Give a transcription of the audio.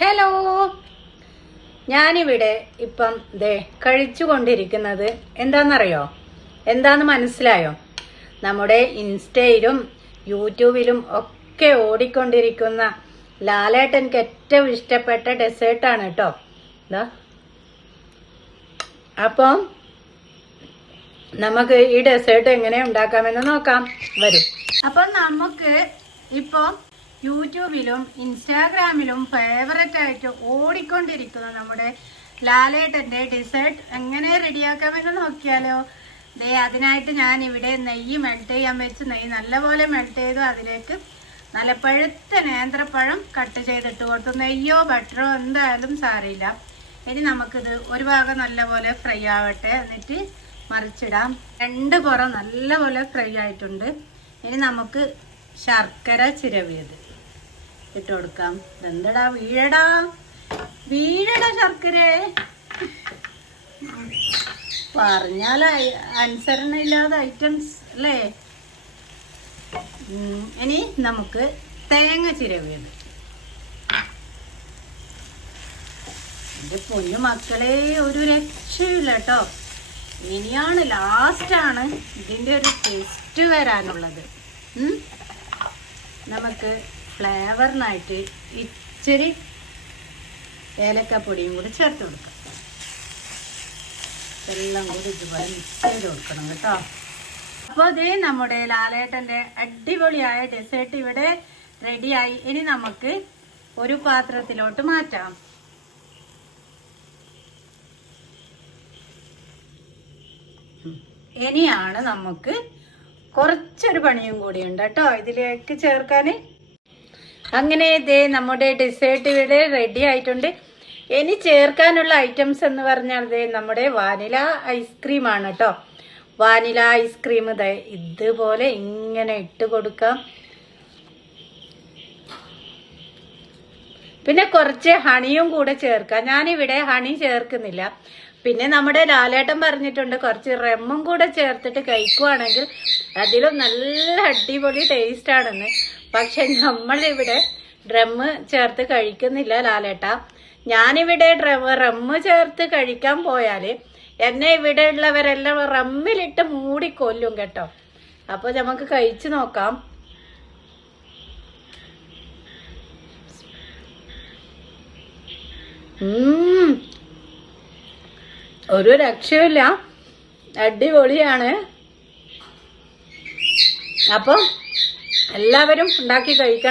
Hello, ഞാനിവിടെ ഇപ്പം കഴിച്ചുകൊണ്ടിരിക്കുന്നത് എന്താണെന്നറിയോ? എന്താന്ന് മനസ്സിലായോ? നമ്മുടെ ഇൻസ്റ്റയിലും യൂട്യൂബിലും ഒക്കെ ഓടിക്കൊണ്ടിരിക്കുന്ന ലാലേട്ടൻക്ക് ഏറ്റവും ഇഷ്ടപ്പെട്ട ഡെസേർട്ടാണ് കേട്ടോ. അപ്പം നമുക്ക് ഈ ഡെസേർട്ട് എങ്ങനെ ഉണ്ടാക്കാമെന്ന് നോക്കാം. വരും. അപ്പം നമുക്ക് ഇപ്പം യൂട്യൂബിലും ഇൻസ്റ്റാഗ്രാമിലും ഫേവററ്റ് ആയിട്ട് ഓടിക്കൊണ്ടിരിക്കുന്ന നമ്മുടെ ലാലേട്ടൻ്റെ ഡെസേർട്ട് എങ്ങനെ റെഡിയാക്കാമെന്ന് നോക്കിയാലോ. അതിനായിട്ട് ഞാൻ ഇവിടെ നെയ്യ് മെൽറ്റ് ചെയ്യാൻ വെച്ച് നെയ്യ് നല്ലപോലെ മെൽറ്റ് ചെയ്തു. അതിലേക്ക് നല്ല പഴുത്ത നേന്ത്രപ്പഴം കട്ട് ചെയ്തിട്ട് കൊടുത്തു. നെയ്യോ ബട്ടറോ എന്തായാലും സാരമില്ല. ഇനി നമുക്കിത് ഒരു ഭാഗം നല്ലപോലെ ഫ്രൈ ആവട്ടെ, എന്നിട്ട് മറിച്ചിടാം. രണ്ട് പുറം നല്ലപോലെ ഫ്രൈ ആയിട്ടുണ്ട്. ഇനി നമുക്ക് ശർക്കര ചിരവിയത് ഇട്ട് കൊടുക്കാം. എന്തടാ വീഴടാ ശർക്കര പറഞ്ഞാൽ അനുസരണ ഇല്ലാത്ത ഐറ്റംസ് അല്ലേ. ഇനി നമുക്ക് തേങ്ങ ചിരവിയത്. എൻ്റെ പൊന്നു മക്കളെ, ഒരു രക്ഷയില്ല കേട്ടോ. ഇനിയാണ് ലാസ്റ്റാണ് ഇതിൻ്റെ ഒരു ടേസ്റ്റ് വരാനുള്ളത്. നമുക്ക് ഫ്ലേവറിനായിട്ട് ഇച്ചിരി ഏലക്കപ്പൊടിയും കൂടി ചേർത്ത് കൊടുക്കാം. എല്ലാം കൂടി ഇതുപോലെ മിക്സ് ചെയ്ത് കൊടുക്കണം കേട്ടോ. അപ്പോൾ നമ്മുടെ ലാലേട്ടൻ്റെ അടിപൊളിയായ ഡെസേർട്ട് ഇവിടെ റെഡിയായി. ഇനി നമുക്ക് ഒരു പാത്രത്തിലോട്ട് മാറ്റാം. ഇനിയാണ് നമുക്ക് കുറച്ചൊരു പണിയും കൂടിയുണ്ട് കേട്ടോ ഇതിലേക്ക് ചേർക്കാൻ. അങ്ങനെ നമ്മുടെ ഡെസേർട്ട് ഇവിടെ റെഡി ആയിട്ടുണ്ട്. ഇനി ചേർക്കാനുള്ള ഐറ്റംസ് എന്ന് പറഞ്ഞാൽ നമ്മുടെ വാനില ഐസ്ക്രീമാണ് കേട്ടോ. വാനില ഐസ്ക്രീം ഇതുപോലെ ഇങ്ങനെ ഇട്ട് കൊടുക്കാം. പിന്നെ കുറച്ച് ഹണിയും കൂടെ ചേർക്കാം. ഞാനിവിടെ ഹണി ചേർക്കുന്നില്ല. പിന്നെ നമ്മുടെ ലാലേട്ടൻ പറഞ്ഞിട്ടുണ്ട് കുറച്ച് റമ്മും കൂടെ ചേർത്തിട്ട് കഴിക്കുവാണെങ്കിൽ അതിലും നല്ല അടിപൊളി ടേസ്റ്റ് ആണെന്ന്. പക്ഷെ നമ്മളിവിടെ റമ്മ് ചേർത്ത് കഴിക്കുന്നില്ല ലാലേട്ട. ഞാനിവിടെ റമ്മ് ചേർത്ത് കഴിക്കാൻ പോയാൽ എന്നെ ഇവിടെ ഉള്ളവരെല്ലാം റമ്മിലിട്ട് മൂടിക്കൊല്ലും കേട്ടോ. അപ്പോൾ നമുക്ക് കഴിച്ചു നോക്കാം. ഒരു രക്ഷയില്ല, അടിപൊളിയാണ്. അപ്പം എല്ലാവരും ഉണ്ടാക്കി കഴിക്കണം.